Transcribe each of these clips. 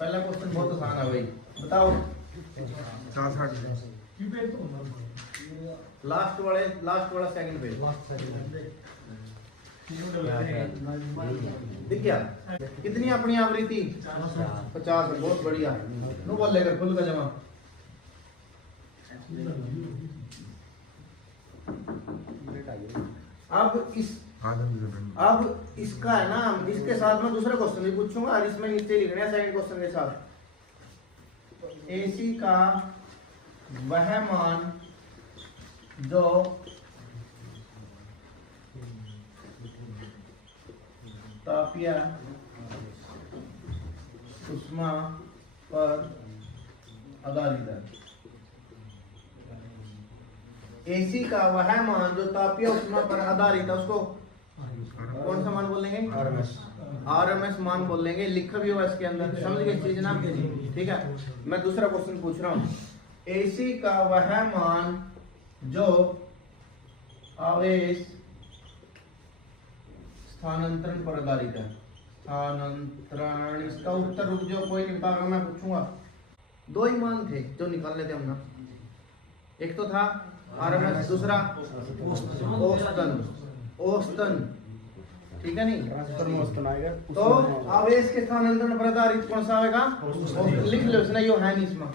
पहला क्वेश्चन बहुत आसान है भाई, बताओ। लास्ट वाला सेकंड पेज दिख गया। कितनी अपनी आवृत्ति 50। बहुत बढ़िया। नो बोल लेकर फुल का जमा। अब इसका है ना, इसके साथ में दूसरा क्वेश्चन भी पूछूंगा और इसमें नीचे लिखना है सेकंड क्वेश्चन के साथ। एसी का वह मान जो तापीय ऊष्मा पर आधारित है। एसी का वह मान जो तापीय ऊष्मा पर आधारित है, उसको कौन सा मान बोलेंगे? आरएमएस मान बोलेंगे। लिखा भी हुआ इसके अंदर, समझ गए चीज ना? ठीक है, मैं दूसरा क्वेश्चन पूछ रहा हूँ। एसी का वह मान जो आवेश स्थानांतरण पर आधारित है। स्थानांतरण, इसका उत्तर रुक जाओ, कोई नहीं बताएगा, मैं पूछूंगा। दो ही मान थे जो निकाल लेते हम ना, एक तो था आरएमएस, दूसरा औसतन। ठीक है नहीं? तो आवेश के स्थानांतरण पर आधारित कौन सा आएगा? लिख लो, इसने यो है नहीं इसमें।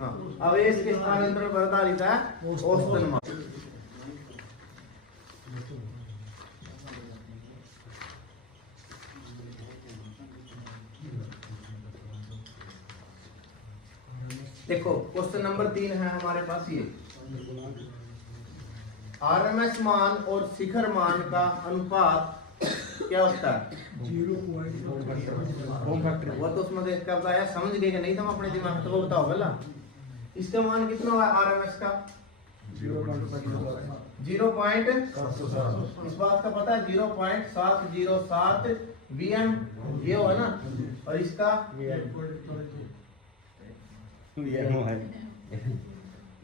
हाँ, आवेश के स्थानांतरण पर आधारित है औसतन मान। देखो क्वेश्चन नंबर 3 है हमारे पास ये। आरएमएस मान और शिखर मान का अनुपात क्या होता है? 0.1। वो तो उसमें देख कर बताया, समझ गए कि नहीं? तुम अपने दिमाग से बताओ पहला। इसका मान कितना हुआ आरएमएस का? 0.7। इस बात का पता है 0.707 वीएम ये हो है ना, और इसका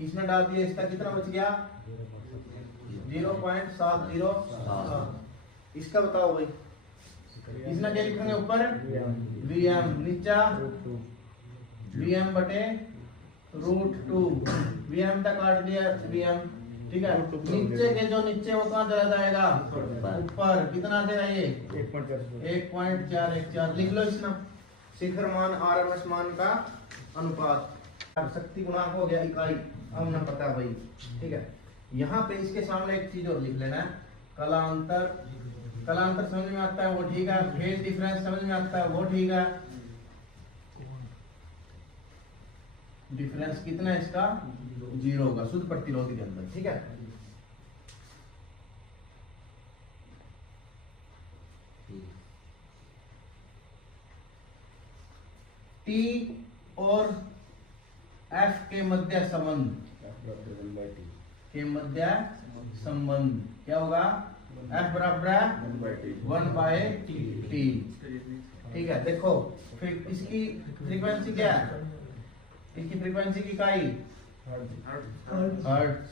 इसमें डाल दिया, इसका कितना बच गया? 0.707। इसका बताओ भाई, इसमें क्या लिखेंगे? ऊपर वीएम, नीचा वीएम बटे √2। वीएम तक काट दिया वीएम, ठीक है। नीचे के जो नीचे वो कहाँ चला जाएगा? ऊपर। कितना देगा ये? 1.414। लिख लो इसमें। शिखर मान आरएमएस मान का अनुपात। शक्ति गुणांक हो गया इकाई, अब ना पता भाई, ठीक है। यहाँ पे इसके सामने एक चीज और लिख लेना है, कलांतर। कलांतर समझ में आता है वो ठीक है, फेज डिफरेंस समझ में आता है वो ठीक है। डिफरेंस कितना है इसका? 0 होगा शुद्ध प्रतिरोध के अंदर, ठीक है। टी और एफ के मध्य संबंध, के मध्य संबंध क्या होगा? F बराबर 1/T। ठीक है, देखो फिर इसकी फ्रीक्वेंसी क्या है? इसकी फ्रीक्वेंसी की इकाई हर्ट्ज।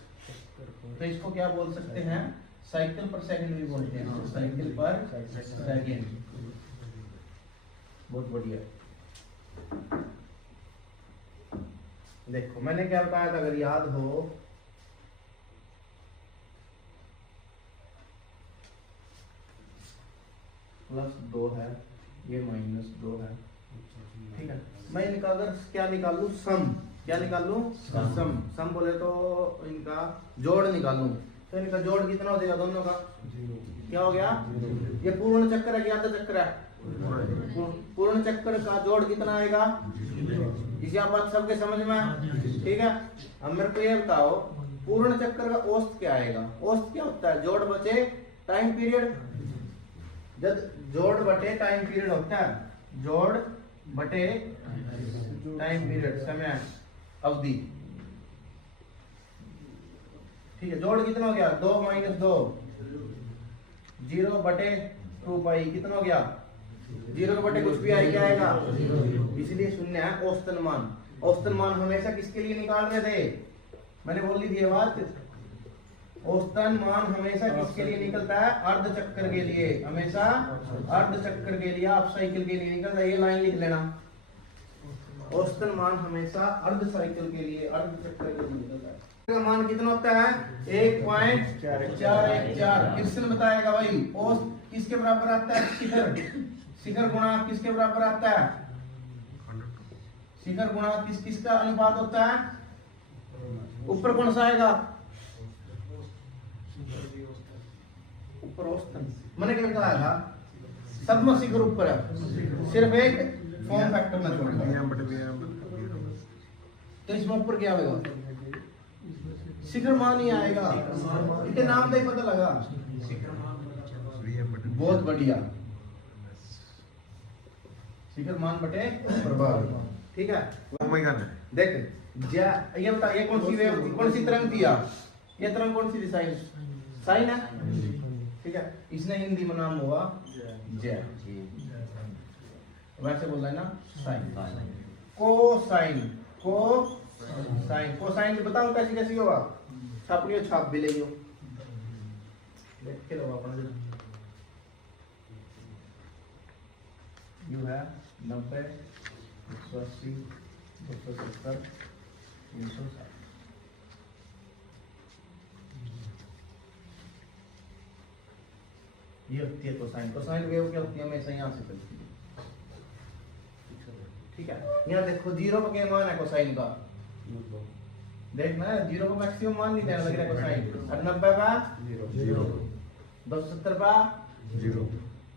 तो इसको क्या बोल सकते हैं? साइकिल पर सेकंड भी बोलते हैं। साइकिल पर सेकंड। बहुत बढ़िया। देखो मैंने क्या बताया था, अगर याद हो, +2 है, ये -2 है, ठीक है। मैं इनका अगर क्या निकालूं? सम। क्या निकालूं? सम। सम बोले तो इनका जोड़ निकालूं, तो इनका जोड़ कितना हो जाएगा दोनों का? क्या हो गया? ये पूर्ण चक्कर है, क्या चक्कर है? पूर्ण चक्कर का जोड़ कितना आएगा? इसी बात सबके समझ में, ठीक है। अब मेरे को ये बताओ, पूर्ण चक्कर का औसत क्या आएगा? औसत क्या होता है? जोड़ बचे टाइम पीरियड। जब जोड़ बटे टाइम पीरियड होता है, जोड़ बटे टाइम पीरियड, समय अवधि, ठीक है। जोड़ कितना हो गया? 2 - 2, 0 बटे 2 पाई, कितना हो गया? 0 बटे कुछ भी आई क्या आएगा? इसलिए शून्य है औसतन मान। औसतन मान हमेशा किसके लिए निकाल रहे थे? मैंने बोल दी थी ये बात। औसतन मान हमेशा किसके लिए निकलता है? अर्ध चक्कर के लिए, हमेशा अर्ध चक्कर के लिए, आप साइकिल के लिए निकलता है। ये लाइन लिख लेना, औसतन मान हमेशा अर्ध साइकिल के लिए, अर्ध चक्कर के लिए निकलता है। का मान कितना होता है? 1.414। क्वेश्चन बताएगा भाई औसत किसके बराबर आता है? शिखर। शिखर गुणा किसके बराबर आता है? शिखर गुणा किसका अनुपात होता है? ऊपर कौन सा आएगा? ऊपर औसतन मैंने क्या कहा था? सब में शिखर ऊपर है, सिर्फ एक फॉर्म फैक्टर में छोड़ दिया। तो इसमें ऊपर क्या आएगा? शिखर मान ही आएगा। इनके नाम से ही पता लगा। बहुत बढ़िया, शिखर मान बटे प्रभाव। ठीक है, देख ये बता, ये कौन सी वेव, कौन सी तरंग थी? ये तरंग कौन सी थी? साइन, साइन है। ठीक है, इसने हिंदी में नाम हुआ जय, वैसे बोल रहा है ना साइन। कोसाइन, कोसाइन, कोसाइन बताओ कैसी कैसी होगा? छापियो, छाप भी ले लो, देख के लो अपना। यू है 90, 180, 270, 360। ये होती है कोसाइन। कोसाइन वेव क्या होती है? हमेशा यहाँ से चलती है। ठीक है, यहाँ देखो जीरो का क्या मान है कोसाइन का? देखना है, जीरो का मैक्सिमम मान नहीं देना लग रहा है कोसाइन। और 90 का 0, 270 का 0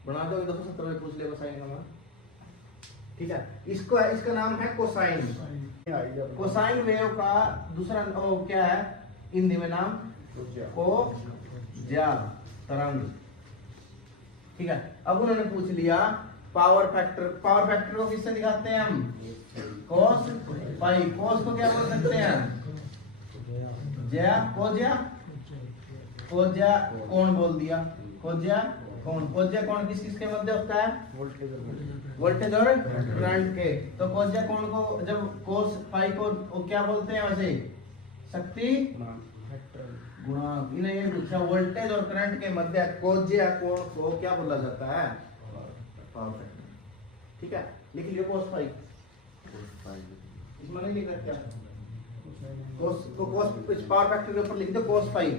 बना दो। 270 में पूछ ले कोसाइन का मान। ठीक है, इसको इसका नाम है कोसाइन। कोसाइन वेव का दूसरा क्या है हिंदी में नाम? कोज्या तरंग। ठीक है, अब उन्होंने पूछ लिया पावर फैक्टर। पावर फैक्टर को किससे दिखाते हैं हम? कोस पाई। कोस को क्या बोल सकते हैं? ज्या, कोज्या, कोज्या कोण बोल दिया। कोज्या कोण, कोज्या कोण किस किसके मध्य होता है? वोल्टेज और करंट के। तो कोज्या कोण को जब कोस पाई को क्या बोलते हैं वैसे? शक्ति गुणांक। इन्हें ये पूछा वोल्टेज और करंट के मध्य कोज्या कोण को क्या बोला जाता है? Power factor. ठीक है, लिख लियो कोस पाई। इसमें नहीं लिखा क्या? कोस को कोस पावर फैक्टर के ऊपर लिख दो कोस पाई।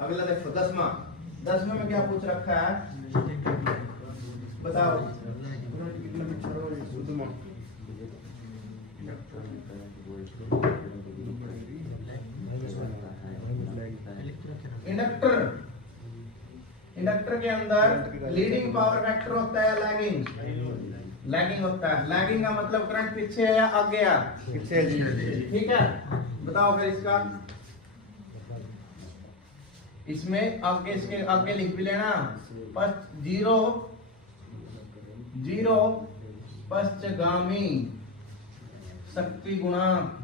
अगला देखो 10वां। 10वें में क्या पूछ रखा है? बताओ कितना इंडक्टर। इंडक्टर के अंदर लीडिंग पावर फैक्टर होता है लैगिंग? लैगिंग होता है। लैगिंग का मतलब करंट पीछे है या आगे है? पीछे। ठीक है, बताओ फिर इसका। इसमें आगे, इसके आगे लिख भी लेना। जीरो, जीरो पश्चगामी शक्ति गुणांक।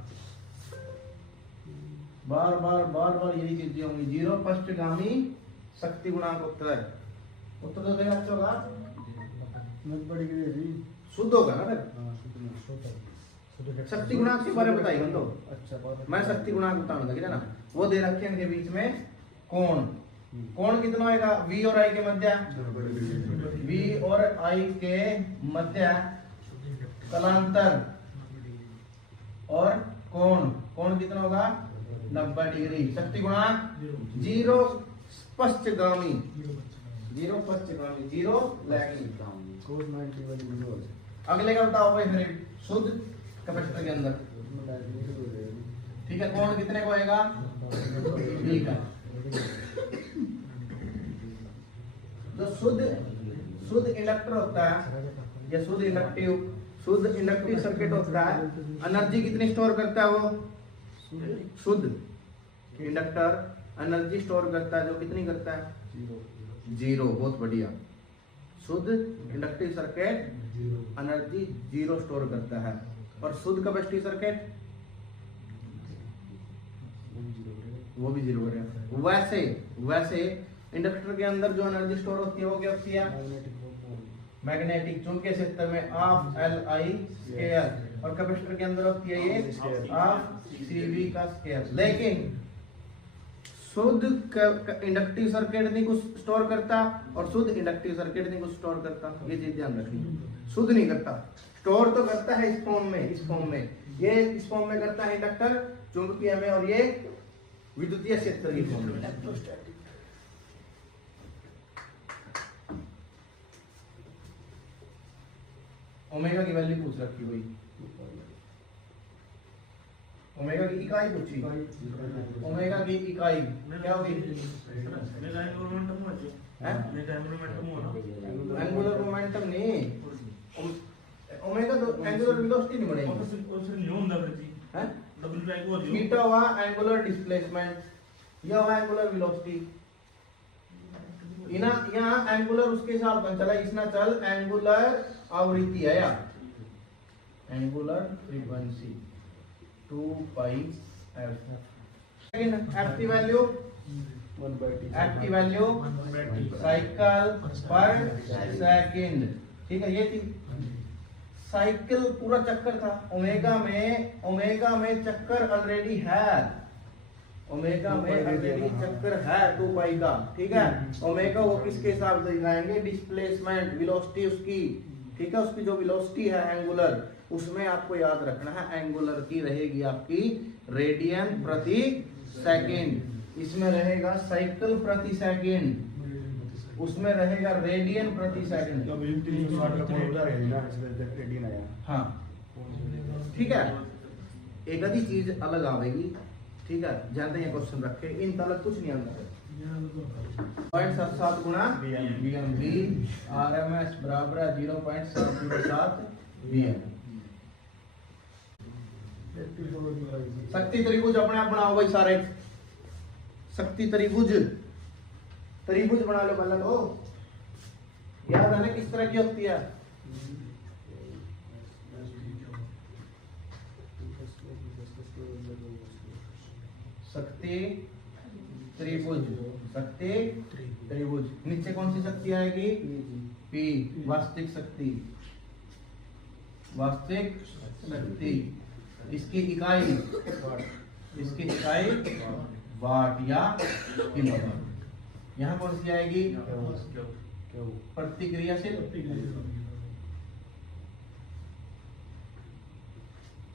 बार बार बार बार यही चीजें होंगी। जीरो पश्चगामी शक्ति गुणांक होता है। उत्तर तो देना अच्छा होगा, शुद्ध होगा ना फिर। शक्ति गुणांक के बारे में बताइए तो। अच्छा, मैं शक्ति गुणांक बताऊंगा ना। वो दे रखे हैं इनके बीच में कोण। कोण कितना होगा? V और I के मध्य, V और I के मध्य कलांतर और कोण। कोण कितना होगा? 90 डिग्री। शक्ति गुणांक 0 पश्चगामी, 0 पश्चगामी, 0 लैगिंग। अगले का बताओ भाई फिर शुद्ध कैपेसिटर के अंदर। ठीक है, कोण कितने को होगा? ठीक है, जो शुद्ध इंडक्टर होता है या शुद्ध इंडक्टिव सर्किट होता है, एनर्जी कितनी स्टोर करता है वो? शुद्ध इंडक्टर एनर्जी स्टोर करता है जो कितनी करता है? 0। बहुत बढ़िया। शुद्ध इंडक्टिव सर्किट एनर्जी 0 स्टोर करता है। और शुद्ध कैपेसिटिव सर्किट वो भी 0 करेगा। वैसे इंडक्टर के अंदर जो एनर्जी स्टोर होती है वो क्या होती है? मैग्नेटिक चुंबकीय क्षेत्र में ऑफ एल आई स्क्वायर, और कैपेसिटर के अंदर होती है ये ऑफ सीवी का स्क्वायर। लेकिन शुद्ध इंडक्टिव सर्किट नहीं कुछ स्टोर करता और शुद्ध इंडक्टिव सर्किट नहीं कुछ स्टोर करता, ये चीज ध्यान रखनी। शुद्ध नहीं करता, स्टोर तो करता है इस फॉर्म में, इस फॉर्म में, ये इस फॉर्म में करता है इंडक्टर चुंबकीय में, और ये विद्युतीय क्षेत्र की फॉर्म में। ओमेगा की वैल्यू पूछ रखी हुई, ओमेगा की इकाई पूछी, ओमेगा की इकाई क्या होगी? एंगुलर मोमेंटम नहीं, ओमेगा तो एंगुलर वेलोसिटी नहीं बनेगी, थीटा हुआ एंगुलर डिस्प्लेसमेंट, यह हुआ एंगुलर वेलोसिटी। यहाँ एंगुलर उसके हिसाब से चला, इसना चल एंगुलर आवृत्ति है या एंगुलर फ्रीक्वेंसी 2 पाई एफ की वैल्यू, एफ की वैल्यू साइकिल पर सेकंड, ठीक है। ये थी साइकिल, पूरा चक्कर था। ओमेगा में चक्कर ऑलरेडी है, ओमेगा में ऑलरेडी चक्कर है 2 पाई का, ठीक है। ओमेगा वो किसके हिसाब से दिखाएंगे? डिस्प्लेसमेंट, वेलोसिटी उसकी, ठीक है। उसकी जो वेलोसिटी है एंगुलर, उसमें आपको याद रखना है एंगुलर की रहेगी आपकी रेडियन प्रति सेकंड, इसमें रहेगा साइकिल प्रति सेकंड, उसमें रहेगा रेडियन प्रति सेकंड। हाँ ठीक है, एक आधी चीज अलग आवेगी, ठीक है। जानते हैं क्वेश्चन रखे, इन तलक कुछ नहीं आता। 0.77 गुणा VMV RMS बराबर है 0.707 VM। शक्ति त्रिभुज अपने आप बनाओ भाई सारे, शक्ति त्रिभुज, त्रिभुज बना लो पहले तो, याद है ना किस तरह की होती है? शक्ति त्रिभुज, शक्ति त्रिभुज, नीचे कौन सी शक्ति आएगी? P, वास्तविक शक्ति, वास्तविक शक्ति। इसकी इकाई, इसकी इकाई वाट या किलोवाट। यहाँ कौन सी आएगी? प्रतिक्रियाशील,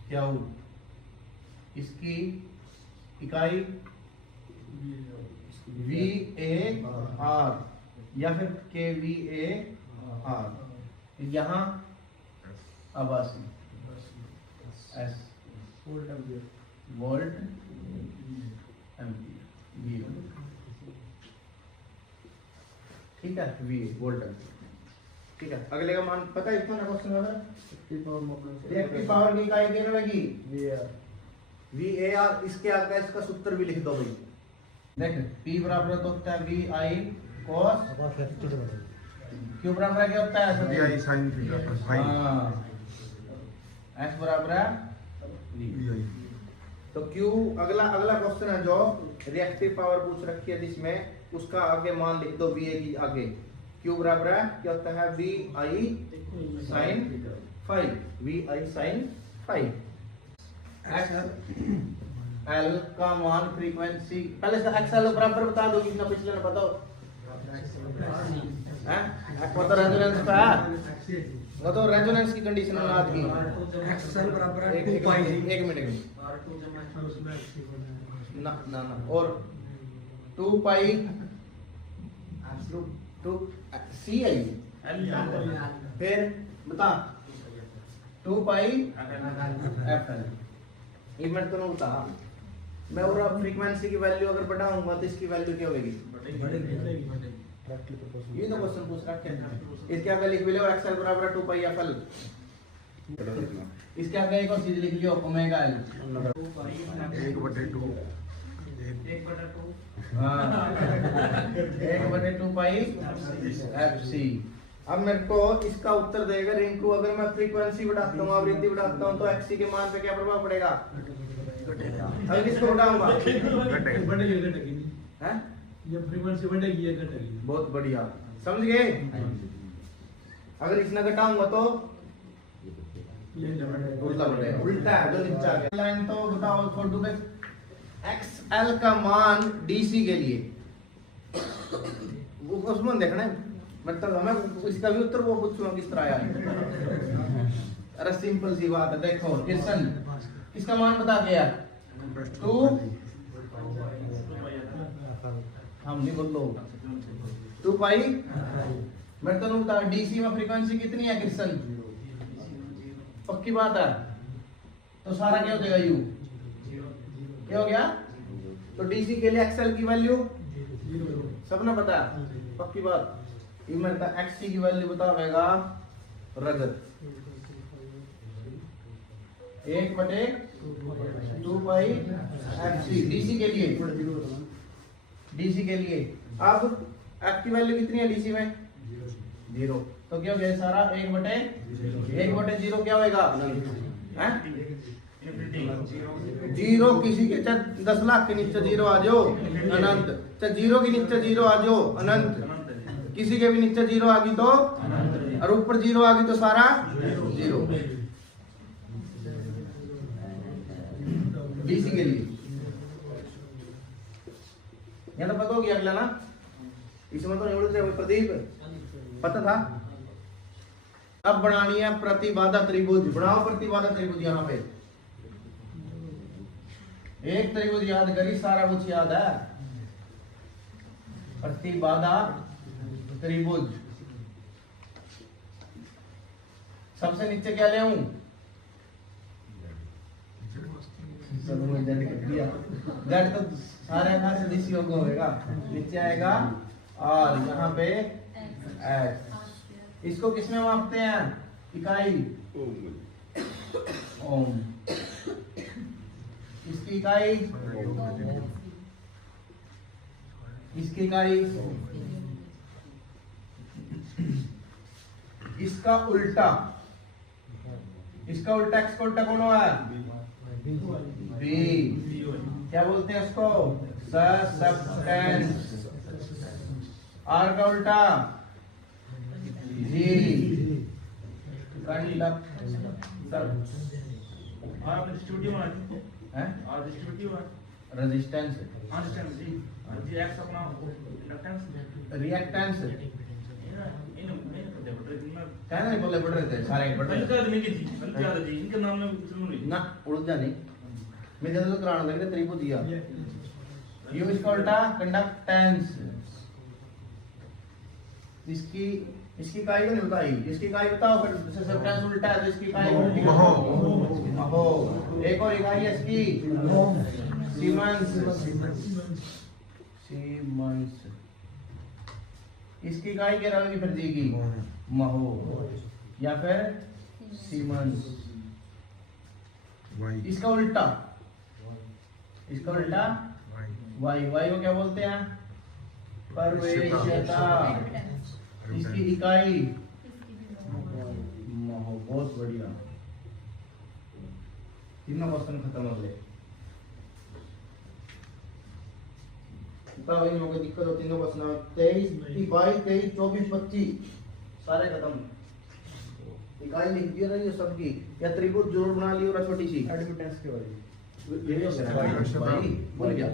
क्या हो? इसकी इकाई VAR या फिर kVAR, यहाँ आवासी S वोल्ट एम्पीयर, ठीक है, V वोल्ट एम्पीयर, ठीक है। अगले का मान पता है इसको ना, क्वेश्चन वाला रिएक्टिव पावर की इकाई क्या रहेगी? VAR। इसके आगे इसका सूत्र भी लिख दो भाई, देख P बराबर तो होता है VI cos, Q बराबर क्या होता है? VI sin theta. हाँ, S बराबर है VI। तो Q, अगला क्वेश्चन है जो रिएक्टिव पावर पूछ रखी है जिसमें, उसका आगे मान लिख दो VA की आगे। Q बराबर है क्या होता है? VI sin phi, VI sin phi। XL का मान फ्रीक्वेंसी, पहले से XL बराबर बता दो, कितना पिछले ने बताओ हैं? वो तो रेजोनेंस का है, वो तो रेजोनेंस की कंडीशन में याद की। XL बराबर है 2 पाई, एक मिनट ना ना ना, और 2 पाई टू C आई, फिर बता 2 पाई FL। एक मिनट तो बता, मैं और फ्रीक्वेंसी की वैल्यू अगर बढ़ाऊंगा तो इसकी वैल्यू क्या होगी? ये तो क्वेश्चन पूछ रखा है। इसके आगे लिख लो XL बराबर 2 पाई FL, इसके आगे एक और चीज लिख लियो ओमेगा L 1/2, हाँ 1/2 पाई FC। अब मेरे को इसका उत्तर देगा रिंकू, अगर मैं फ्रीक्वेंसी बढ़ाता हूँ, आवृत्ति बढ़ाता हूँ, तो XC के मान पे क्या प्रभाव पड़ेगा? अगर इसको बढ़ाऊंगा फ्रीक्वेंसी बढ़ेगी या घटेगी। बहुत बढ़िया, समझ गए? अगर इसने घटाऊंगा तो उल्टा बढ़ेगा, उल्टा है जो नीचे आ गया। लाइन तो बताओ छोड़ दो एक्सएल का मान डीसी के लिए उसमें देखना है, मतलब हमें इसका भी उत्तर वो पूछूंगा किस तरह आया है। अरे सिंपल सी बात है, देखो किशन इसका मान बता के यार 2 हम नहीं बोल लो 2 पाई। मैं तो बता डीसी में फ्रीक्वेंसी कितनी है किशन, पक्की बात है, तो सारा क्या हो जाएगा यू, क्या हो गया, तो डीसी के लिए एक्सएल की वैल्यू सबने पता है, पक्की बात। ये मेरे एक्ससी की वैल्यू बताएगा रगत 1/2 पाई एक्ससी डीसी के लिए, डीसी के लिए। अब एफ की वैल्यू कितनी है डीसी में 0, तो क्या हो गया सारा 1/0 क्या होएगा, जीरो, किसी के 10 लाख के नीचे 0 आ जाओ अनंत, 0 के नीचे 0 आ जाओ अनंत, किसी के भी नीचे 0 आ गई तो, और ऊपर 0 आ गई तो सारा 0 डीसी के लिए। यहाँ तो पता हो गया अगला ना, इसमें तो नहीं प्रदीप पता था। अब बनानी है प्रतिबाधा त्रिभुज, बनाओ प्रतिबाधा त्रिभुज। यहाँ पे एक त्रिभुज याद करी, सारा कुछ याद है। प्रतिबाधा त्रिभुज, सबसे नीचे क्या ले आऊं, जेड तो सारे सदस्यों को होगा, नीचे आएगा और यहाँ पे एच। इसको किसमें मापते हैं, इकाई ओम, इसकी इकाई, इसकी इकाई, इसका उल्टा, इसका उल्टा एक्स का उल्टा कौन हुआ है बी, क्या बोलते हैं इसको सब्सटेंस। आर का उल्टा जी, रेजिस्टेंस, रिएक्टेंस क्या नहीं बोले पढ़ रहे थे सारे पढ़ रहे ना, उड़दा नहीं मैं जल्दी तो कराना लगे त्रिभुज दिया। यू इसका उल्टा कंडक्टेंस, इसकी इसकी इकाई नहीं बताई, इसकी इकाई बताओ, फिर सब्सटेंस उल्टा है तो इसकी इकाई उल्टी महो। एक और इकाई है इसकी सीमेंस, सीमेंस, इसकी इकाई क्या रहेगी फिर जी की महो या फिर सीमेंस। इसका उल्टा, इसका उल्टा वाई, वाई को क्या बोलते हैं प्रवेश्यता, इसकी इकाई महो। बहुत बढ़िया, तीनों क्वेश्चन खत्म हो गए। इन लोगों को दिक्कत होती है, क्वेश्चन 23, 22, 23, 24, 25 सारे खत्म। इकाई लिख दिया ना ये सबकी, या त्रिभुज जोड़ बना ली और छोटी सी एडमिटेंस के वाली भूल गया।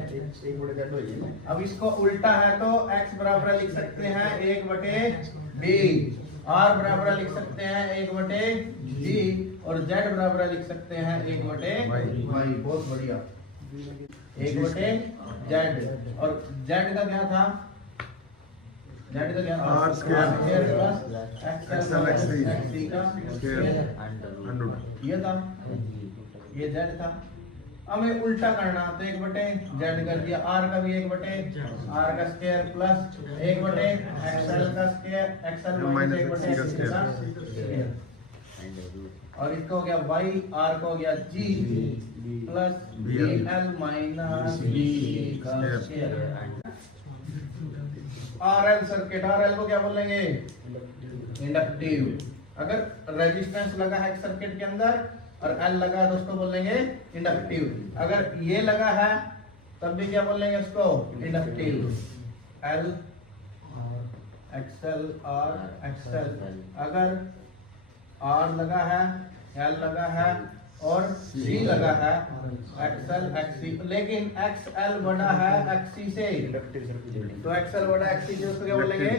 अब इसको उल्टा है तो x बराबर लिख सकते हैं 1/b, r बराबर लिख सकते हैं 1/g और z बराबर लिख सकते हैं 1/y। बहुत बढ़िया, 1/z। और z का क्या था, z का क्या था r स्क्वायर प्लस xl का स्क्वायर, ये था, ये z था। हमें उल्टा करना तो 1/z कर दिया, r का भी 1/r का स्क्वायर प्लस 1/xl का स्क्वायर, xl माइनस 1/x का स्क्वायर, और इसका हो गया y, r का हो गया g plus bl minus b का स्क्वायर। RL सर्किट, RL को क्या बोलेंगे इंडक्टिव। अगर रेजिस्टेंस लगा है सर्किट के अंदर और L लगा है तो उसको बोलेंगे इंडक्टिव। अगर ये लगा है तब भी क्या बोलेंगे उसको inductive. L XL are XL. अगर आर लगा है, एल लगा है और सी लगा है, एक्सएल एक्ससी, लेकिन एक्सएल बड़ा है एक्ससी से, तो एक्सएल बड़ा एक्ससी से उसको क्या बोलेंगे?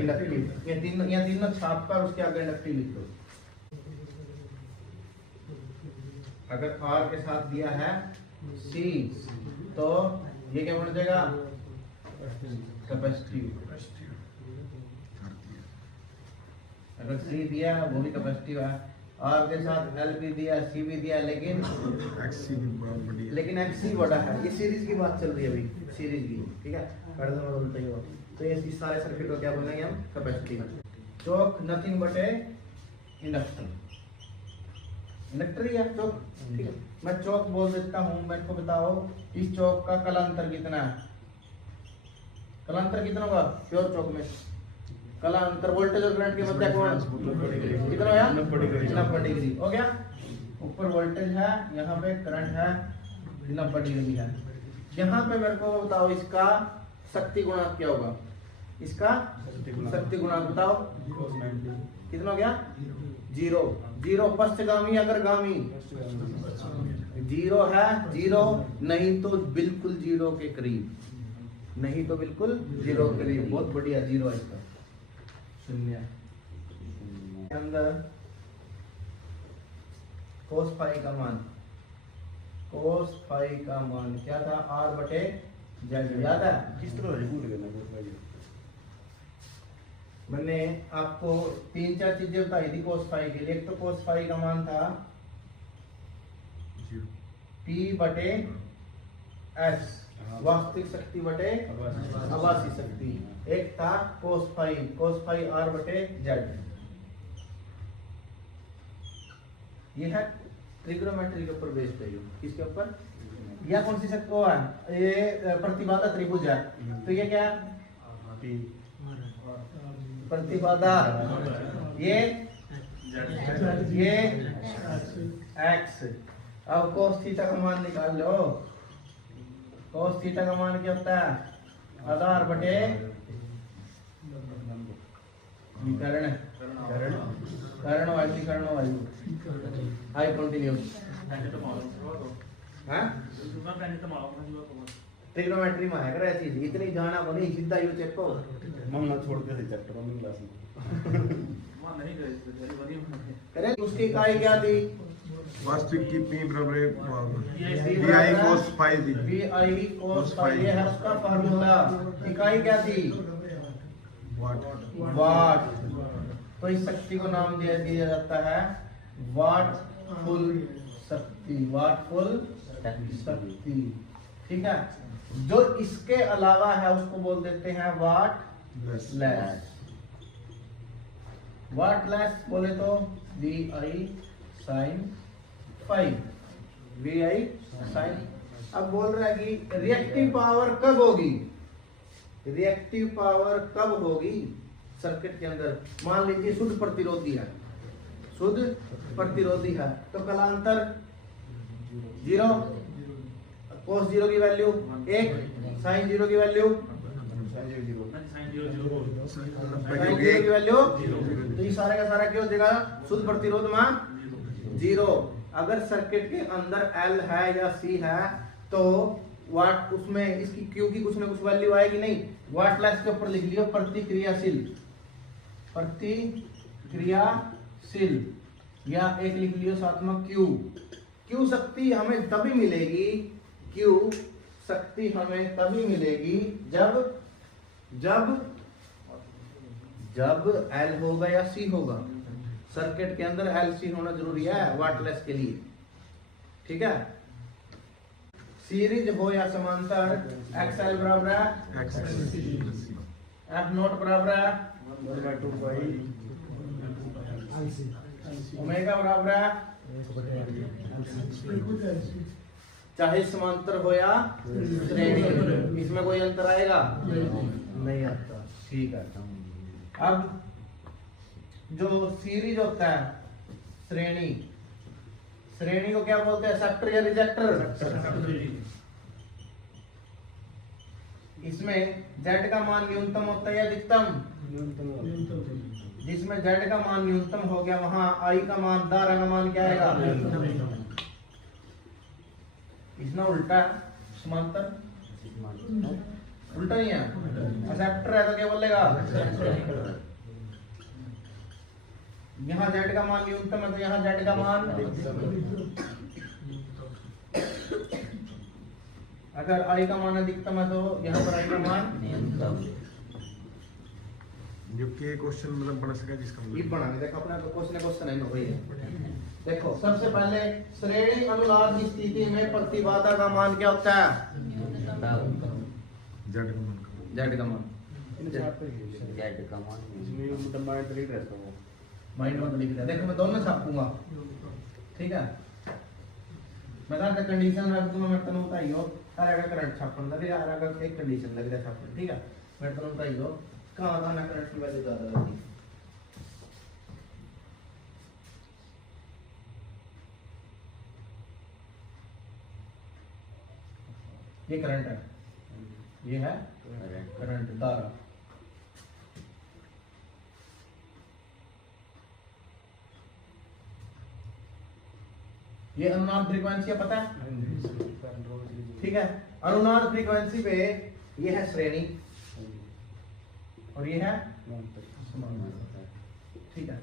इंडक्टिव। ये तीनों छाप कर उसके आगे इंडक्टिव लिख दो। अगर आर के साथ दिया है सी, तो ये क्या बन जाएगा? कैपेसिटिव। अगर सी दिया है वो भी कैपेसिटिव है, आर के साथ एल भी दिया, सी भी दिया, लेकिन एक्ससी बड़ा है। ये सीरीज की बात चल रही है अभी, सीरीज की, ठीक है? तो ये सारे सर्किट को क्या बोलेंगे हम? Capacitive. Choke nothing but a inductor. Inductor ही है चौक, ठीक है? मैं चौक बोल देता हूँ, मेरे को बताओ इस चौक का कलांतर कितना है? कलांतर कितना होगा प्योर चौक में? कलांतर वोल्टेज और करंट के मध्य कोण कितना है? 90 डिग्री। हो गया? ऊपर वोल्टेज है, यहाँ पे करंट है, 90 डिग्री है। यहाँ पे मेरे को बताओ इसका शक्ति गुणांक क्या होगा? इसका शक्ति गुणांक बताओ कितना हो गया? 0। 0 पश्चगामी अग्रगामी? 0 है, 0 नहीं तो बिल्कुल 0 के करीब, नहीं तो बिल्कुल 0 के करीब। बहुत बढ़िया, 0 है इसका। शून्य अंदर कोस फाई का मान, कोस फाई का मान क्या था? आर बटे जेड। याद है? किस तरह भूल गया? मैंने आपको 3-4 चीजें बताई थी कोस फाई के लिए। एक तो कोस फाई का मान था P बटे S, वास्तविक शक्ति बटे आभासी शक्ति। एक था कोस फाई आर बटे जेड। ये है ट्रिग्नोमेट्री के ऊपर बेस्ड है। किसके ऊपर? यह कौन सी शक्ति है? ये प्रतिबाधा त्रिभुज है, तो ये क्या है? प्रतिबाधा। ये एक्स। अब कोस थीटा का मान निकाल लो। कोस थीटा का मान क्या होता है? आधार बटे विकर्ण, कर्ण वायु, कर्ण वायु। High continue. ट्रिग्नोमेट्री में है करे चीज, इतनी जाना को नहीं, सीधा यू चेक को मन ना छोड़ के चैप्टर में क्लास में करे। उसकी इकाई क्या थी? वास्तविक की P बराबर VI VI cos phi थी। VI cos phi, ये है उसका फार्मूला। इकाई क्या थी? वाट। तो इस शक्ति को नाम दिया जाता है वाट फुल शक्ति, वाट फुल शक्ति, ठीक है? जो इसके अलावा है उसको बोल देते हैं वाट लेस। वाट लेस बोले तो VI sin phi, VI sin। अब बोल रहा है कि रिएक्टिव पावर कब होगी? रिएक्टिव पावर कब होगी सर्किट के अंदर? मान लीजिए शुद्ध प्रतिरोधी है, शुद्ध प्रतिरोधी है, तो कलांतर 0, कोस 0 की वैल्यू 1, साइन 0 की वैल्यू की वैल्यू, तो ये सारे का सारा क्या हो जाएगा? शुद्ध प्रतिरोध मान 0। अगर सर्किट के अंदर L है या C है तो वाट उसमें इसकी Q की कुछ ना कुछ वैल्यू आएगी नहीं। वाट लेस के ऊपर लिख लियो प्रतिक्रियाशील, प्रतिक्रियाशील, या एक लिख लियो साथ में Q। Q शक्ति हमें तभी मिलेगी, Q शक्ति हमें तभी मिलेगी जब L होगा या C होगा। सर्किट के अंदर LC होना जरूरी है वाटलेस के लिए, ठीक है? सीरीज हो या समांतर, XL बराबर है F नोट बराबर है ओमेगा बराबर है, चाहे समांतर हो या श्रेणी, इसमें कोई अंतर आएगा? नहीं आता, ठीक है? अब जो सीरीज होता है श्रेणी, श्रेणी को क्या बोलते हैं? एक्सेप्टर या रिजेक्टर? इसमें z का मान न्यूनतम होता है या अधिकतम? जिसमें z का मान न्यूनतम हो गया वहां i का मान, दारा का मान क्या आएगा? इसमें उल्टा है, समांतर उल्टा नहीं है। एक्सेप्टर है तो क्या बोलेगा? यहाँ z का मान न्यूनतम है तो यहाँ z का मान, अगर i का मान अधिकतम है तो यहाँ पर i का मान। जो के क्वेश्चन मतलब बन सका जिसका ये मतलब बनाने देखो अपना क्वेश्चन है वही है। देखो सबसे पहले श्रेणी अनुनाद की स्थिति में प्रतिबाधा का मान क्या होता है? जेड का मान z का मान। इसमें मतलब माइंड रीड रहता है वो। माइंड में तो लिख दिया। देखो मैं दोनों छापूंगा, ठीक है। मैं कहा कंडीशन रख दूंगा, मैं तनु बताइयो हर अगर करंट छापन लगे यार, अगर एक कंडीशन लग जाए छापन, ठीक है। मैं तनु बताइयो कहां कहां करंट की वैल्यू ज्यादा रहती है। ये करंट है, ये है करंट धारा। ये अनुनाद फ्रीक्वेंसी पता है, ठीक है। अनुनाद फ्रीक्वेंसी पे ये है श्रेणी और ये है समांतर, ठीक है।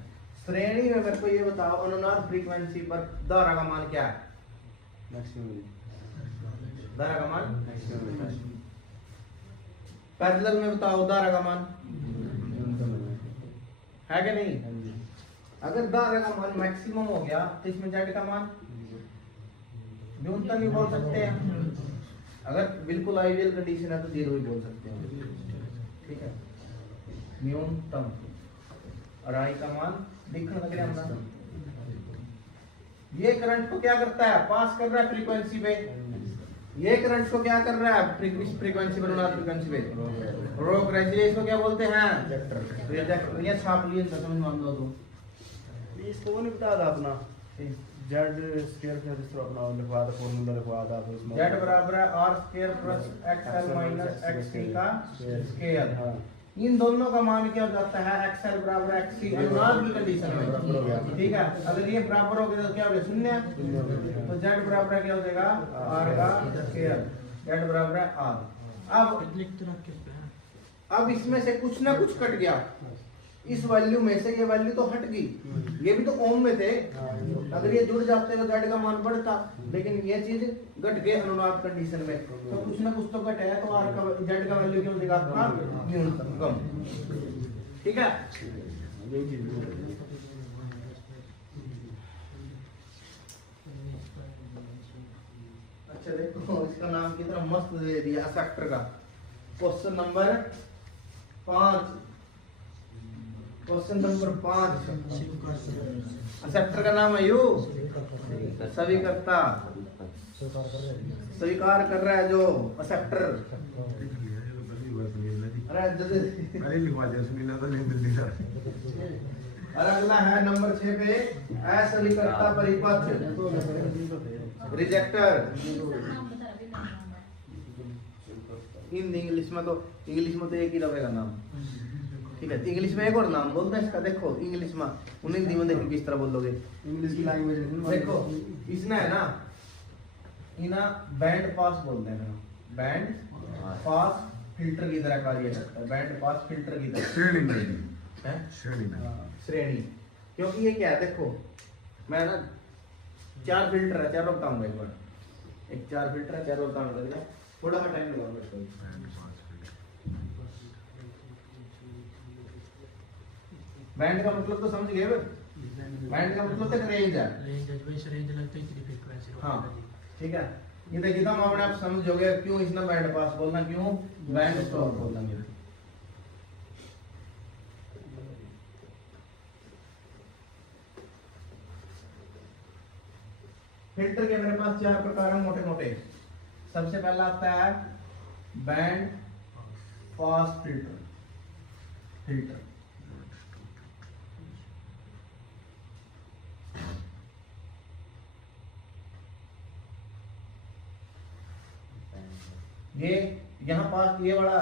श्रेणी में मेरे को ये बताओ अनुनाद फ्रीक्वेंसी पर धारा का मान क्या है? धारा का मान। पैरेलल में बताओ धारा का मान है कि नहीं? अगर धारा का मान मैक्सिमम हो गया तो इसमें z का मान न्यूनतम ही बोल सकते हैं। अगर बिल्कुल आइडियल कंडीशन है तो 0 ही बोल सकते हैं, ठीक है। न्यूनतम और i का मान दिखने लग रहा है। ये करंट को क्या करता है? पास कर रहा है फ्रीक्वेंसी पे। ये करंट को क्या कर रहा है? फ्रीक्वेंसी पर, अनुनाद फ्रीक्वेंसी पे रोक रहा है। इसको क्या बोलते हैं? रिजेक्टर। ये छाप लिए समझ मान लो तो इसको वो नहीं बता था अपना जेड स्क्वायर का जिस तरह अपना लिखवा था, फार्मूला लिखवा था तो उसमें z बराबर है r square plus xl minus xt का स्क्वायर। हाँ। इन दोनों का मान क्या हो जाता है? xl बराबर xc अनुनाद की कंडीशन में, ठीक है। अगर ये बराबर हो गया तो क्या हो गया? शून्य। तो z बराबर है क्या हो जाएगा? r का स्क्वायर। z बराबर है r। अब इसमें से कुछ ना कुछ कट गया, इस वैल्यू में से ये वैल्यू तो हट गई। ये भी तो ओम में थे, अगर ये जुड़ जाते तो z का मान बढ़ता, लेकिन ये चीज घट गए अनुनाद कंडीशन में। तो कुछ ना कुछ तो घट है, तो r का z का वैल्यू क्या हो जाएगा? आपका न्यूनतम, कम, ठीक है। यही चीज अच्छा देखो इसका नाम कितना मस्त दे दिया एक्सेप्टर का। Question number 5, question number 5 acceptor का नाम है यू स्वीकर्ता, स्वीकार कर रहा है जो एक्सेप्टर। अरे जल्दी अरे लिखवा दिया सुनीला तो नहीं मिल रहा। और अगला है नंबर 6 पे अस्वीकर्ता परिपथ, रिजेक्टर। हिंदी इंग्लिश में तो एक ही रहेगा नाम, ठीक है। इंग्लिश में एक और नाम बोलते हैं इसका। देखो इंग्लिश में, हिंदी में देखो किस तरह बोलोगे इंग्लिश की लैंग्वेज। देखो इसने है ना, इना बैंड पास बोलते हैं। बैंड पास फिल्टर की तरह कार्य करता है। बैंड पास फिल्टर की तरह श्रेणी में है, श्रेणी में श्रेणी। क्योंकि ये क्या है, देखो मैं ना 4 फिल्टर है, चारों बताऊंगा एक बार। एक 4 फिल्टर है, चारों बताऊंगा, थोड़ा सा टाइम लगाऊंगा इसको। बैंड का मतलब तो समझ गए? बैंड का मतलब तक रेंज है, हाँ, ठीक है। ये देखिए तो हम अपने आप समझोगे क्यों इसने बैंड पास बोलना, क्यों बैंड स्टॉप बोलना। फिल्टर के मेरे पास 4 प्रकार हैं मोटे मोटे। सबसे पहला आता है बैंड पास फिल्टर। यहाँ पास ये वाला,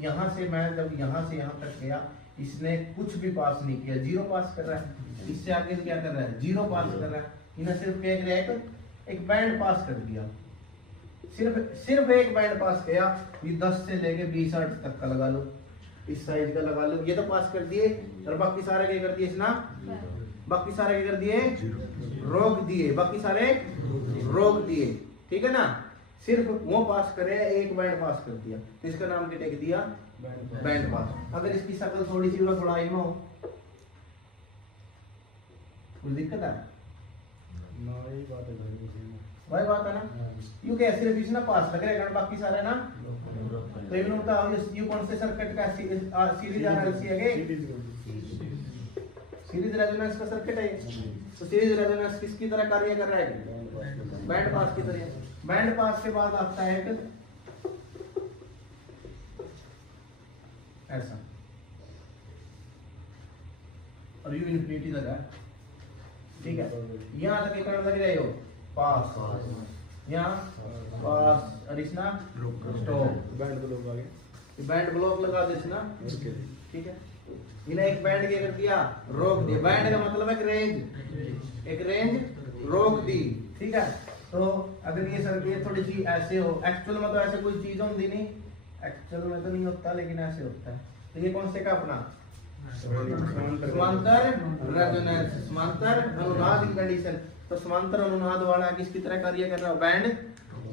यहाँ से मैं जब यहाँ से यहाँ तक गया, इसने कुछ भी पास नहीं किया, जीरो पास कर रहा है। इससे आगे क्या कर रहा है, जीरो पास कर रहा है। इन्हें सिर्फ क्या किया, एक बैंड पास कर दिया, सिर्फ एक बैंड पास किया। ये 10 से लेके 20 अर्थ तक का लगा लो, इस साइज का लगा लो, ये तो पास कर दिए। और बाकी सारे क्या कर दिए इसना, बाकी सारे क्या कर दिए, रोक दिए, बाकी सारे रोक दिए, ठीक है ना। सिर्फ वो पास करे, एक बैंड पास कर दिया, तो इसका नाम क्या टेक दिया, बैंड पास। अगर इसकी शक्ल थोड़ी सी गुड़ाई में हो, कुछ दिक्कत है, वही बात है भाई, वही बात है ना। यू क्या सिर्फ इसना पास लग रहा है, बाकी सारे ना। तो इवन बताओ यू कौन से सर्किट का सीरीज आरएलसी है, सीरीज रेजोनेंस का सर्किट है। तो सीरीज रेजोनेंस किसकी तरह कार्य कर रहा है, बैंड पास की तरह। बैंड पास के बाद आता है कि ऐसा, और यू इनफिनिटी लगा, ठीक है। यहाँ तक करंट लग रहे हो पास, यहाँ पास, और इसना स्टॉप, बैंड ब्लॉक आ गया, बैंड ब्लॉक लगा दे इसना, ठीक है। इन्हें एक बैंड क्या कर दिया, रोक दिया। बैंड का मतलब है एक रेंज रोक दी, ठीक है। तो अगर ये सर्किट थोड़ी सी ऐसे हो, एक्चुअल में तो ऐसे कोई चीज होती नहीं, एक्चुअल में तो नहीं होता, लेकिन ऐसे होता है। तो ये कौन से का अपना समांतर रेजोनेंस, समांतर अनुनाद की कंडीशन। तो समांतर अनुनाद वाला किसकी तरह कार्य कर रहा है, बैंड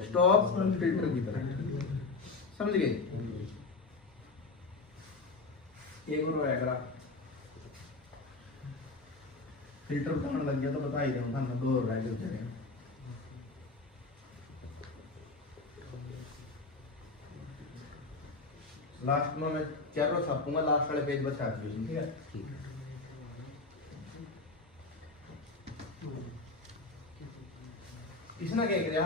स्टॉप फिल्टर की तरह, समझ गए। एक और आएगा फिल्टर उठाने लग गया तो बता ही रहा हूँ, दो रह गए। लास्ट में मैं चारों छापूंगा, लास्ट वाले पेज बचा दिए, ठीक है। इसने क्या किया,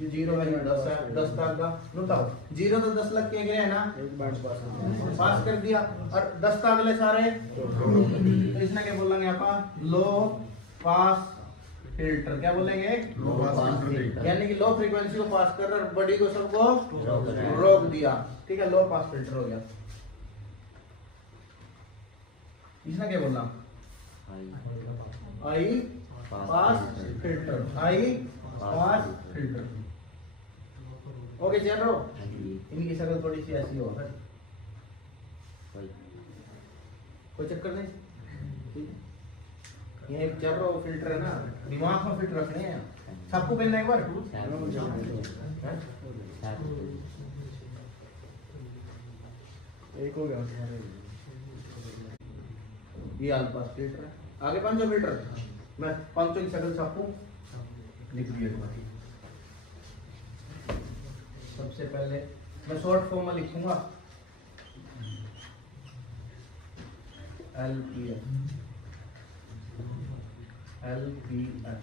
ये 0 है, 10 है, 10 तक का बताओ, 0 तो 10 लग के गया है ना, एक बैंड पास कर दिया। और 10 तक अगले सारे, तो इसने क्या बोलेंगे आप, लो पास फिल्टर, क्या बोलेंगे, लो पास फिल्टर, यानी कि लो फ्रीक्वेंसी को पास कर रहा, बड़ी को सबको रोक दिया, ठीक है। लो पास फिल्टर हो गया। इसने क्या बोला, आई पास फिल्टर, आई पास फिल्टर। ओके चलो, इनकी शक्ल थोड़ी सी ऐसी हो, कोई चक्कर नहीं, ठीक है। ये एक चर्रो फिल्टर है ना, दिमाग में फिट रखने हैं सबको, पहनना एक बार। एक हो गया, ये आसपास फिल्टर है, आगे 500 फिल्टर, मैं 500 की शक्ल छापू, लिख दिया एक बार। सबसे पहले मैं शॉर्ट फॉर्म में लिखूंगा, LPF, LPF,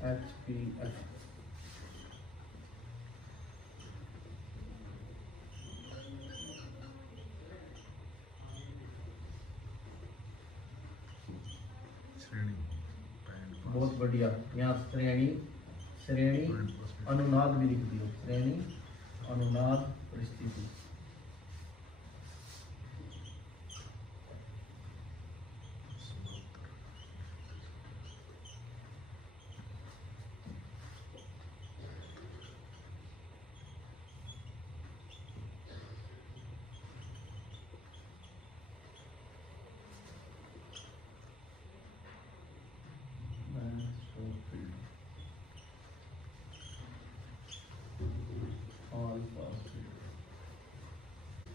HPF, श्रेणी, बहुत बढ़िया। यहाँ श्रेणी अनुनाद भी लिख दियो, श्रेणी अनुनाद परिस्थिति।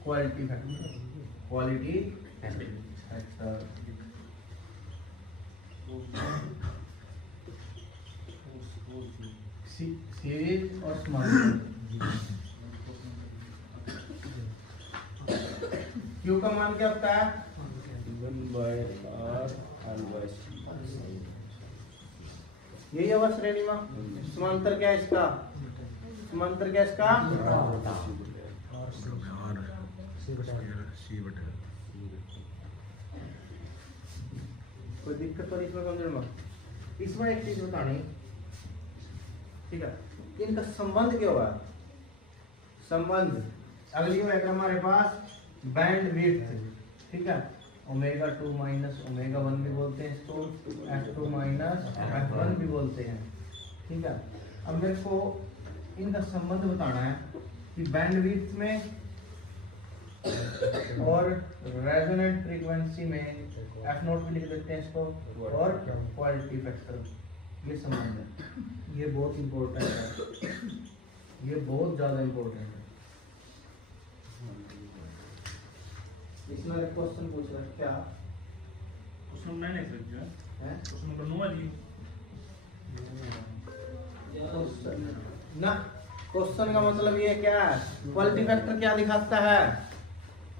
Quality factor, quality factor, series और समांतर। क्यू का मान क्या होता है, 1/R/C। यही है बस श्रेणी में। समांतर क्या है इसका, समांतर क्या है इसका, सी बटे कोई दिक्कत तो नहीं इसमें समझने में। इसमें एक चीज बतानी, ठीक है, इनका संबंध क्या हुआ? संबंध अगली में एक हमारे पास बैंड विड्थ, ठीक है, ओमेगा 2 माइनस ओमेगा 1 भी बोलते हैं इसको, F2 माइनस F1 भी बोलते हैं, ठीक है। अब मेरे को इनका संबंध बताना है कि बैंड विड्थ में और रेजोनेंट फ्रीक्वेंसी में F0 भी लिख देते हैं इसको, और क्वालिटी फैक्टर, ये संबंध है। ये बहुत इंपॉर्टेंट है, ये बहुत ज्यादा इंपॉर्टेंट है। इसमें क्वेश्चन पूछ रहा है क्या उसमें मैं नहीं सकता है उसमें तो नो वाली ना। क्वेश्चन का मतलब ये क्या है? क्वालिटी फैक्टर क्या दिखाता है?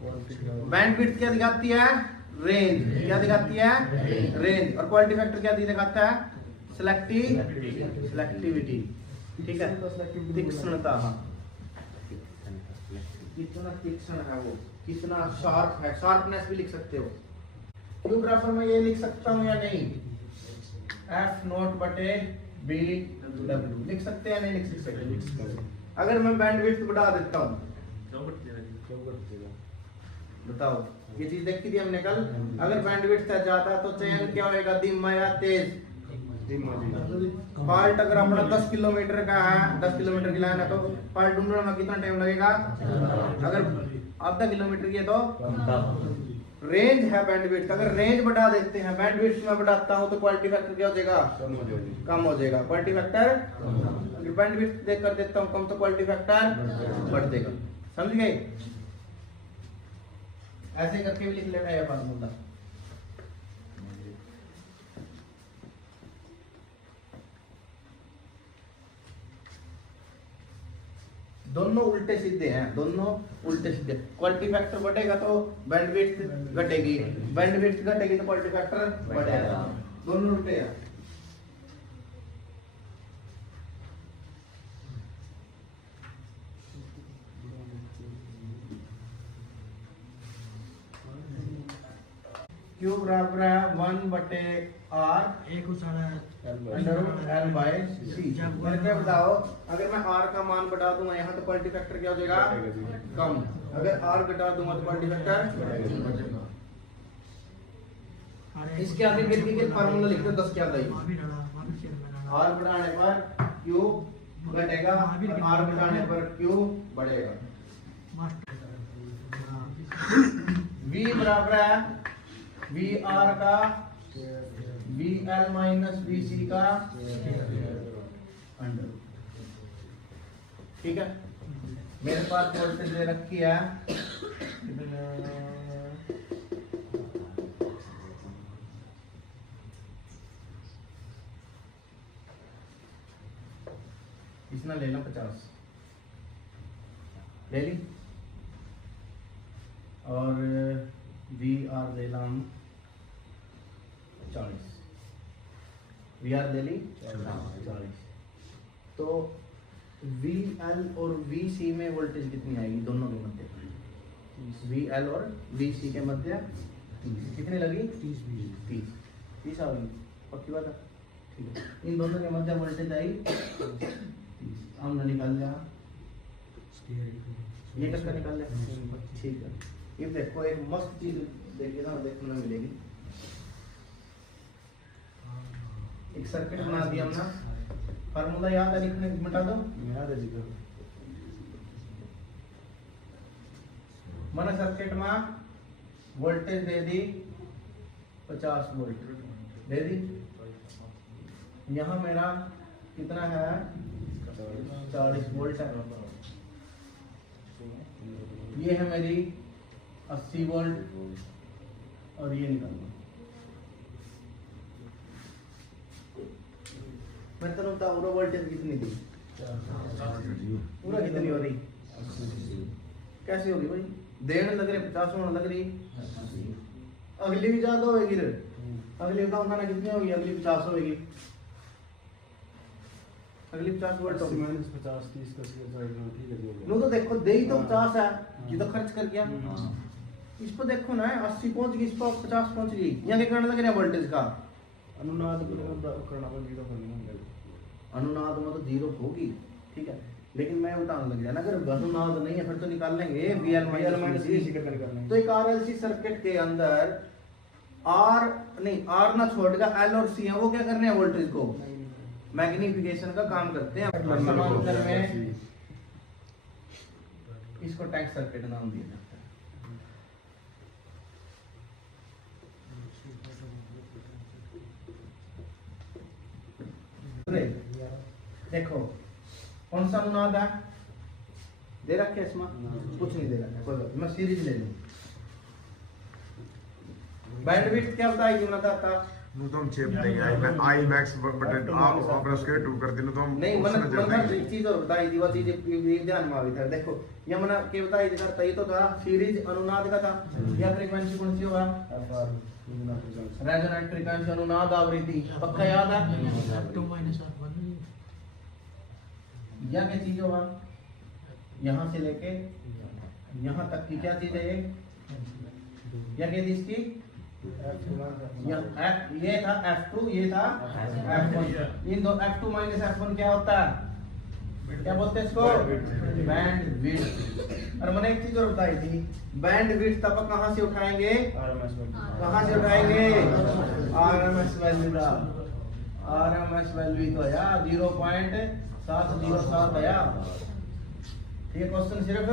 बैंडविड्थ क्या दिखाती है? रेंज। क्या दिखाती है? रेंज। और क्वालिटी फैक्टर क्या दिखाता है? सिलेक्टिविटी, ठीक है, तीक्ष्णता। हाँ, कितना तीक्ष्ण है वो, कितना शार्प है, शार्पनेस भी लिख सकते हो। क्यू बराबर में ये लिख सकता हूँ या नहीं? F0 बटे BW लिख सकते हैं या नहीं लिख सकते? अगर मैं बैंडविड्थ बढ़ा देता हूँ, बताओ, ये चीज देखी थी हमने कल। अगर बैंडविड्थ ज्यादा तो चयन क्या होएगा? धीमा या तेज? फॉल्ट अगर अपना 10 किलोमीटर का है, 10 किलोमीटर की लाइन है, तो फॉल्ट ढूंढने में कितना टाइम लगेगा? अगर आधा किलोमीटर की है तो रेंज है बैंडविड्थ। अगर रेंज बढ़ा देते हैं, बैंडविड्थ में बढ़ाता हूं तो क्वालिटी फैक्टर क्या हो जाएगा? कम हो जाएगा। क्वालिटी फैक्टर, अगर बैंडविड्थ देख कर देता हूं कम तो क्वालिटी फैक्टर बढ़ जाएगा। समझ गए? ऐसे करके भी लिख लेना है फार्मूला। दोनों उल्टे सीधे हैं, दोनों उल्टे सीधे। क्वालिटी फैक्टर बढ़ेगा तो बैंडविड्थ घटेगी, बैंडविड्थ घटेगी तो क्वालिटी फैक्टर बढ़ेगा। दोनों उल्टे हैं। क्यू बराबर है 1 बटे R एक उसाला L बाय C। मेरे क्या बताओ, अगर मैं R का मान बढ़ा दूंगा यहाँ तो क्वालिटी फैक्टर क्या हो जाएगा? कम। अगर R घटा दूंगा तो क्वालिटी फैक्टर बढ़ेगा। इसके आगे फिर के फार्मूला लिख दो 10 क्या आता है? R बढ़ाने पर Q घटेगा और R घटाने पर Q बढ़ेगा। V बराबर है VR का VL माइनस VC का अंडर। ठीक है, मेरे पास वोल्टेज दे रखी है इसमें ले लो 50 ले ली, और VR ले ला हम 40, VR ले ली 40। तो VL और VC में वोल्टेज कितनी आएगी? दोनों के मध्य, VL और VC के मध्य कितनी लगी? 30 आ गई। पक्की बात है? ठीक है, इन दोनों के मध्य वोल्टेज आई 30। हमने निकाल लिया, ये किसका निकाल लिया? ठीक है, ये देखो एक मस्त चीज देखिए ना, देखने में मिलेगी। एक सर्किट बना दिया हमने, फार्मूला याद है? लिखने मिटा दो। याद है जी। मैंने सर्किट में वोल्टेज दे दी 50 वोल्ट दे दी। यहाँ मेरा कितना है? 40 वोल्ट है। ये है मेरी 80 वोल्ट, और ये निकालना। मैं तो पूरा वोल्टेज कितनी थी? पूरा कितनी हो रही? कैसे होगी भाई? देने लग रहे 50 होने लग रही, अगली भी ज्यादा होगी। अगली बताओ ना कितनी होगी? अगली 50 होगी, अगली 50 वोल्ट होगी। -50 30 का ठीक है। नो तो देखो दे ही तो 50 है, ये तो खर्च कर गया। इस पर देखो ना 80 पहुंच गई, इस पर 50 पहुंच गई। यहाँ के करना लग रहा वोल्टेज का अनुनाद करना पर जीरो करनी है। अनुनाद में तो जीरो होगी, ठीक है, लेकिन मैं बताने लग गया ना, अगर अनुनाद नहीं है फिर तो निकाल लेंगे VL माइनस करना तो एक RLC सर्किट के अंदर आर ना छोड़ेगा, L और C है, वो क्या करने हैं वोल्टेज को मैग्निफिकेशन का काम करते हैं। समांतर में इसको टैंक सर्किट नाम दिया जाता है। देखो कौन सा अनुनाद है, दे रखे है इसमें कुछ नहीं दे रखा है, कोई बात नहीं, मैं सीरीज ले लूं। बैंडविड्थ क्या बताएगी मैंने था नु तो हम चेप नहीं आई मैक्स बटन आप अपना स्क्वायर 2 कर देना तो हम नहीं मैंने एक चीज और बताई थी, वो चीज ध्यान में आ गई था। देखो ये मैंने क्या बताई थी करता, ये तो था सीरीज अनुनाद का था, या फ्रीक्वेंसी कौन सी होगा रेजोनेंट फ्रीक्वेंसी अनुनाद आवृत्ति, पक्का याद है। यह क्या चीज होगा, यहाँ से लेके यहाँ तक की क्या चीज है ये, या क्या चीज की, ये था F2, ये था F1। इन दो F2 माइनस F1 क्या होता है, क्या बोलते हैं इसको, बैंड विड्थ। और मैंने एक चीज और बताई थी, बैंड विड्थ तब कहाँ से उठाएंगे, कहाँ से उठाएंगे, RMS वैल्यू का। RMS वैल्यू तो आया 0.707 आया। ये क्वेश्चन सिर्फ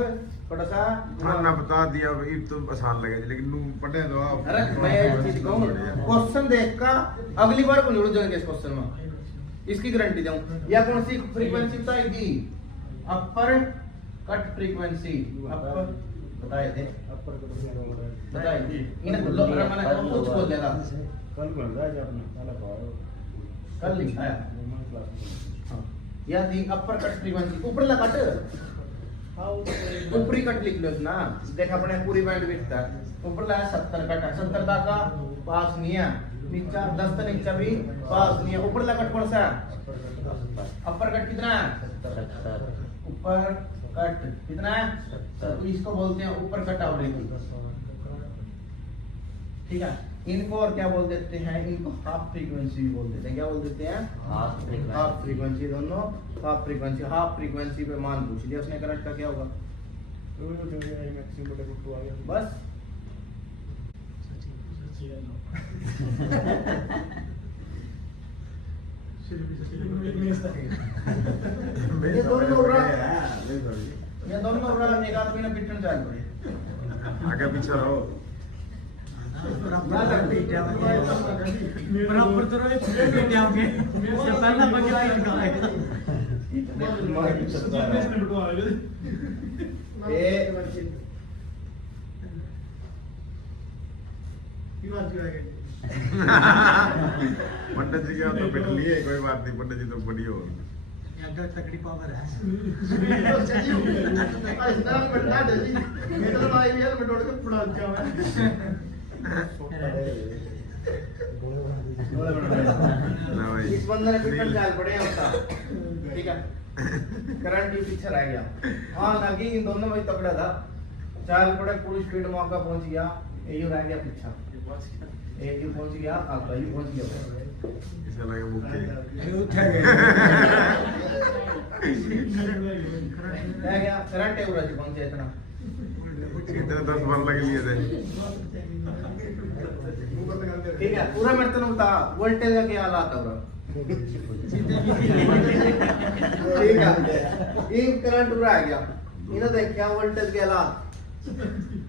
थोड़ा सा ना बता दिया भाई तो आसान लगे, लेकिन नु पढ़े तो आप। अरे मैं एक चीज कहूं, क्वेश्चन देखकर अगली बार को नहीं उड़ जाएंगे इस क्वेश्चन में, इसकी गारंटी दूं। या कौन सी फ्रीक्वेंसी बताएगी, अपर कट फ्रीक्वेंसी, अपर बताए थे, बताएगी इन लो मैंने कुछ बोल दिया था, कल बोल रहा है आपने कल लिखा है। हां या दी अपर कट फ्रीक्वेंसी, ऊपर ला कट, ऊपरी कट लिख लो ना, देख अपने पूरी बैंडविड्थ था, ऊपर ला 70 कट है, 70 तक का पास नहीं है, नीचा 10 तक नीचा भी पास नहीं है, ऊपर ला कट कौन सा है, अपर कट कितना है, ऊपर कट कितना है, तो इसको बोलते हैं ऊपर कट आवृत्ति, ठीक है। इनको और क्या बोल देते हैं, इनको हाफ फ्रीक्वेंसी बोल देते हैं, क्या बोल देते हैं, हाफ फ्रीक्वेंसी, दोनों हाफ फ्रीक्वेंसी। हाफ फ्रीक्वेंसी पे मान पूछ लिया उसने, करंट का क्या होगा, बस ये दोनों एक आदमी ने पिटन चाल पड़े, आगे पीछे रहो। बराबर तो रहे छुट्टी बेटे होंगे से पहला बगे लाइट का है पंडित जी क्या तो पिट लिए, कोई बात नहीं, पंडित जी तो बड़ी हो अगर तकड़ी पावर है ना भाई। इस बंदे ने पिटन चाल पड़े हैं उसका, ठीक है, करंट ही पीछे रह गया। हाँ लगी इन दोनों में तगड़ा था, चाल पड़े पूरी स्पीड मौका पहुंच गया, ये रह गया पीछा, एक ही पहुंच गया, आपका ही पहुंच गया, इसका लगे मुक्के रह गया करंट है पूरा जी पहुंचे इतना, इतने 10 बार लगे लिए थे। ठीक है। पूरा मेरे को बता वोल्टेज का क्या हालात है पूरा, ठीक है, ये करंट पूरा आ गया, इन्हें देख क्या वोल्टेज के हालात,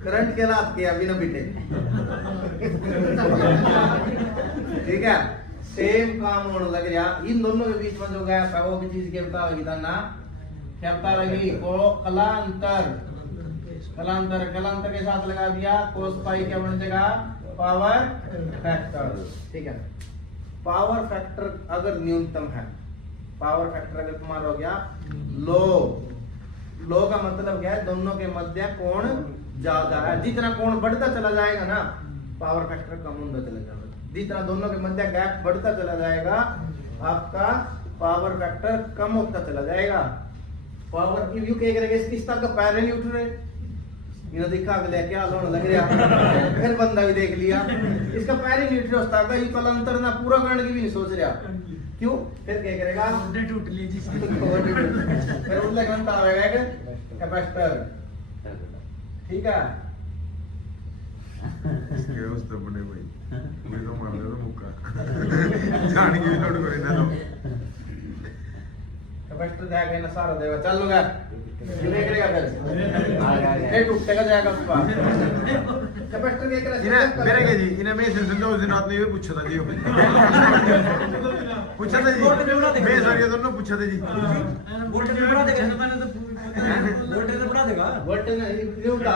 करंट के हालात क्या बिना बीटे, ठीक है, सेम काम होने लग गया। इन दोनों के बीच में जो गैप है वो भी चीज के बतावेगी था ना, क्या बतावेगी, को कलांतर, कलांतर कलांतर के साथ लगा दिया कोस पाई, क्या बन जाएगा, पावर फैक्टर, ठीक है। पावर फैक्टर अगर न्यूनतम है, पावर फैक्टर अगर तुम्हारा हो गया लो, लो का मतलब क्या है, दोनों के मध्य कोण ज्यादा है, जितना कोण बढ़ता चला जाएगा ना पावर फैक्टर कम होता चला जाएगा, जितना दोनों के मध्य गैप बढ़ता चला जाएगा आपका पावर फैक्टर कम होता चला जाएगा। पावर यू क्या करेगा, इस तक का पैरेलल उठ रहे, इन्होंने देखा अगले क्या होने लग रहा फिर बंदा भी देख लिया इसका पैर ही न्यूट्री होता है ये पलंतर ना पूरा करने की भी नहीं सोच रहा क्यों फिर क्या करेगा टूट ली जी फिर उल्ले घंटा आएगा कैपेसिटर ठीक है इसके उस तो बने भाई मुझे तो मार दे तो मुक्का जान के भी लोड करे ना तो कैपेसिटर जाएगा ना सारा देगा चल लूंगा ये करेगा फिर ये टूटेगा जाएगा उसका कैपेसिटर क्या करेगा इन्हें मेरे के जी इन्हें मैं सिलसिले उस दिन रात में ये पूछा था जी पूछा था जी मैं सर ये दोनों पूछा था जी वोल्टेज बढ़ा देगा इससे पहले तो वोल्टेज बढ़ा देगा वोल्टेज नहीं होगा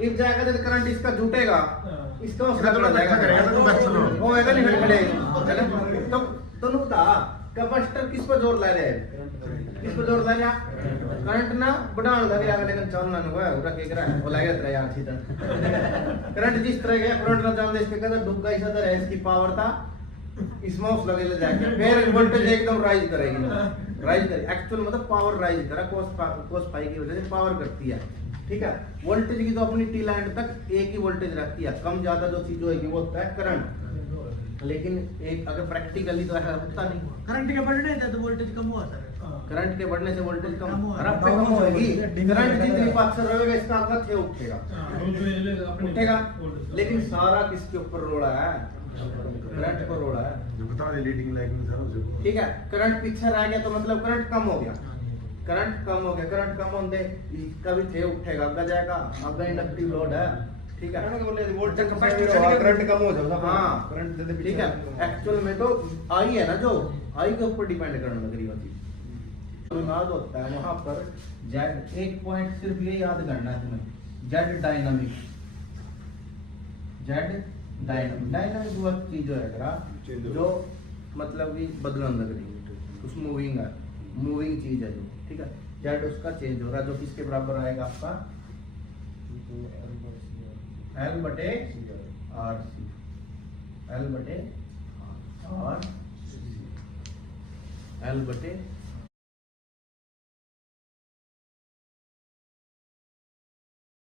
इफ जाएगा तो करंट इसका जुटेगा इसका इसका तो देखा करेगा तो बस सुनो वो होएगा नहीं फिर खड़े तो दोनों बता कैपेसिटर किस पर जोर ले रहे हैं किस पर जोर ले रहा करंट ना बढ़ाने लग रहा लेकिन चलना नहीं है उरा के रहा है वो लगे तेरा यार सीधा करंट जिस तरह गया करंट ना जान दे इसके कहता डुबका इस तरह है इसकी पावर था इसमें उस लगे ले जाके फिर वोल्टेज एकदम राइज करेगी राइज करे एक्चुअल मतलब पावर राइज करा cos फाई की वजह से पावर करती है ठीक है वोल्टेज की तो अपनी टी लाइन तक एक ही वोल्टेज रहती है कम ज्यादा जो चीज होगी वो होता है करंट लेकिन एक अगर प्रैक्टिकली तो ऐसा होता नहीं करंट के बढ़ने से तो वोल्टेज कम हुआ सर करंट के बढ़ने से वोल्टेज कम कम हुआ। रफ पे कम होगी करंट जितनी पाक्षर रहेगा इसका आपका थे उठेगा उठेगा लेकिन सारा किसके ऊपर रोड़ा है करंट पर रोड़ा है जो बता दे लीडिंग लाइटिंग सारा उसे ठीक है करंट पीछे रह गया तो मतलब करंट कम हो गया करंट कम हो गया करंट कम होने इसका भी थे उठेगा अग्गा जाएगा अग्गा इंडक्टिव लोड है ठीक है वोल्टेज करंट कम हो जाएगा हाँ करंट दे ठीक है एक्चुअल में तो आई है ना जो आई के ऊपर डिपेंड करने लग रही होती याद होता है वहां पर जेड एक पॉइंट सिर्फ ये याद करना है तुम्हें जेड डायनामिक डायनामिक वो चीज है जो मतलब कि बदलन लग रही है कुछ मूविंग है मूविंग चीज है जो ठीक है जेड उसका चेंज हो रहा है जो किसके बराबर आएगा आपका एल बटे आर सी एल बटे आर एल बटे